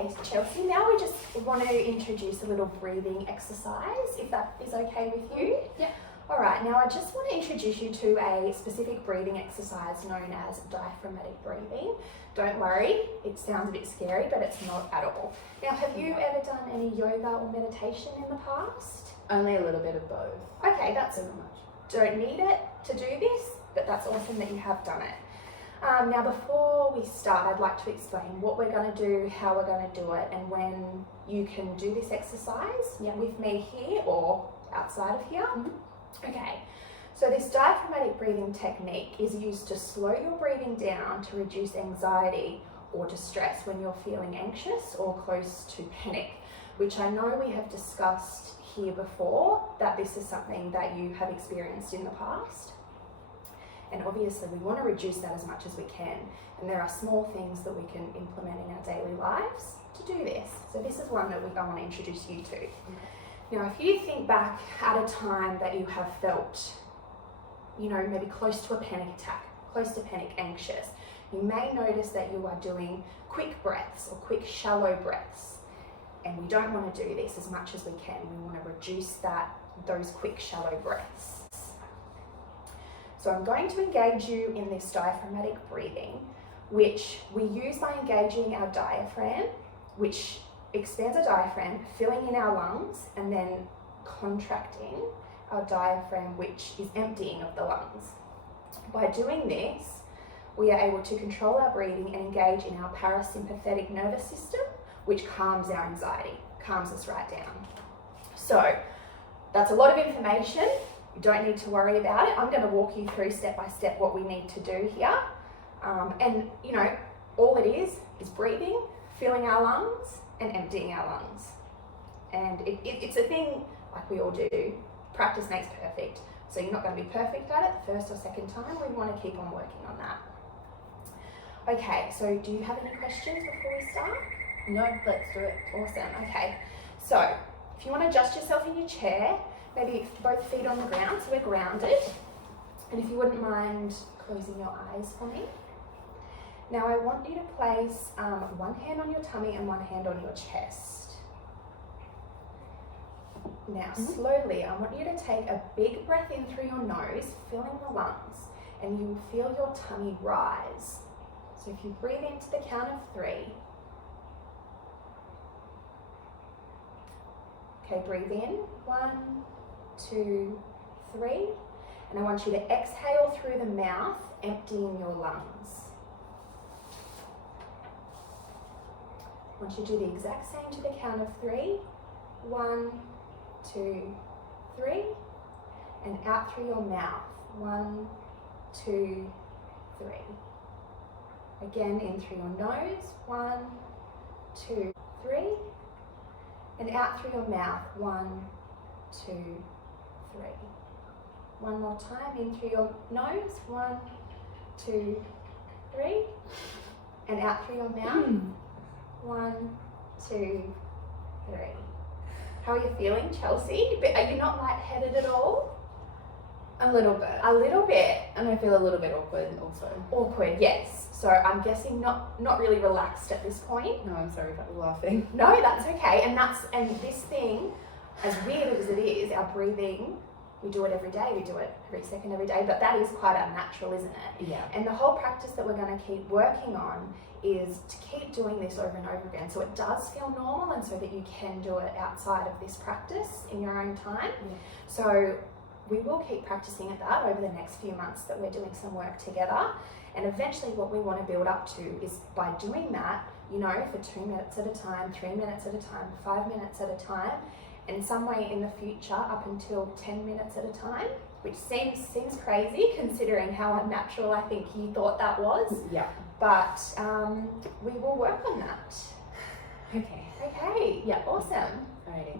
Okay, Chelsea, now we just want to introduce a little breathing exercise, if that is okay with you. Yeah. All right, now I just want to introduce you to a specific breathing exercise known as diaphragmatic breathing. Don't worry, it sounds a bit scary, but it's not at all. Now, have you ever done any yoga or meditation in the past? Only a little bit of both. Okay, that's Not much. don't need it to do this, but that's awesome that you have done it. Now, before we start, I'd like to explain what we're going to do, how we're going to do it, and when you can do this exercise with me here or outside of here. Okay, so this diaphragmatic breathing technique is used to slow your breathing down to reduce anxiety or distress when you're feeling anxious or close to panic, which I know we have discussed here before, that this is something that you have experienced in the past. And obviously we want to reduce that as much as we can. And there are small things that we can implement in our daily lives to do this. So this is one that I want to introduce you to. Now, if you think back at a time that you have felt, maybe close to a panic attack, close to panic, anxious, you may notice that you are doing quick breaths or quick shallow breaths. And we don't want to do this as much as we can. We want to reduce those quick shallow breaths. So I'm going to engage you in this diaphragmatic breathing, which we use by engaging our diaphragm, which expands our diaphragm, filling in our lungs, and then contracting our diaphragm, which is emptying of the lungs. By doing this, we are able to control our breathing and engage in our parasympathetic nervous system, which calms our anxiety, calms us right down. So that's a lot of information. You don't need to worry about it. I'm going to walk you through step by step what we need to do here. All it is breathing, filling our lungs and emptying our lungs. And it's a thing like we all do. Practice makes perfect. So you're not going to be perfect at it the first or second time. We want to keep on working on that. Okay, so do you have any questions before we start? No, let's do it. Awesome, okay. So if you want to adjust yourself in your chair, maybe both feet on the ground, so we're grounded. And if you wouldn't mind closing your eyes for me. Now I want you to place one hand on your tummy and one hand on your chest. Now slowly, I want you to take a big breath in through your nose, filling the lungs, and you will feel your tummy rise. So if you breathe into the count of 3. Okay, breathe in, 1, 2, 3. And I want you to exhale through the mouth, emptying your lungs. I want you to do the exact same to the count of 3. 1, 2, 3. And out through your mouth. 1, 2, 3. Again, in through your nose. 1, 2, 3. And out through your mouth. 1, 2, 3. One more time, in through your nose. 1, 2, 3. And out through your mouth. 1, 2, 3. How are you feeling, Chelsea? Are you not lightheaded at all? A little bit. A little bit. And I feel a little bit awkward also. Awkward, yes. So I'm guessing not really relaxed at this point. No, I'm sorry if I was laughing. No, that's okay. And this thing, as weird as it is, our breathing, we do it every day, we do it every second, every day, but that is quite unnatural, isn't it? Yeah. And the whole practice that we're going to keep working on is to keep doing this over and over again, so it does feel normal and so that you can do it outside of this practice in your own time. Yeah. So we will keep practicing at that over the next few months that we're doing some work together. And eventually what we want to build up to is by doing that, for 2 minutes at a time, 3 minutes at a time, 5 minutes at a time, and some way in the future up until 10 minutes at a time, which seems crazy considering how unnatural I think you thought that was. Yeah. But we will work on that. Okay. Okay, yeah, awesome. Alrighty.